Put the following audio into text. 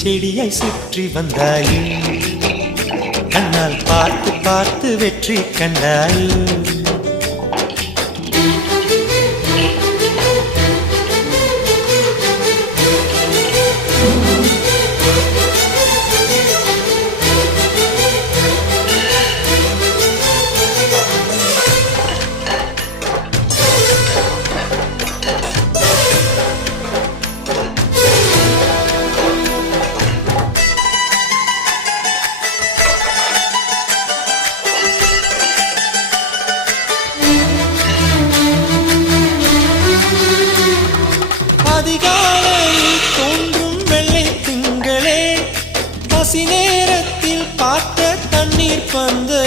செடியை சுற்றி வந்தாயே கண்ணால் பார்த்து பார்த்து வெற்றி கண்டாயே அதிகாலையில் தோன்றும் வெள்ளை திங்களே பசி நேரத்தில் பார்த்த தண்ணீர் பந்து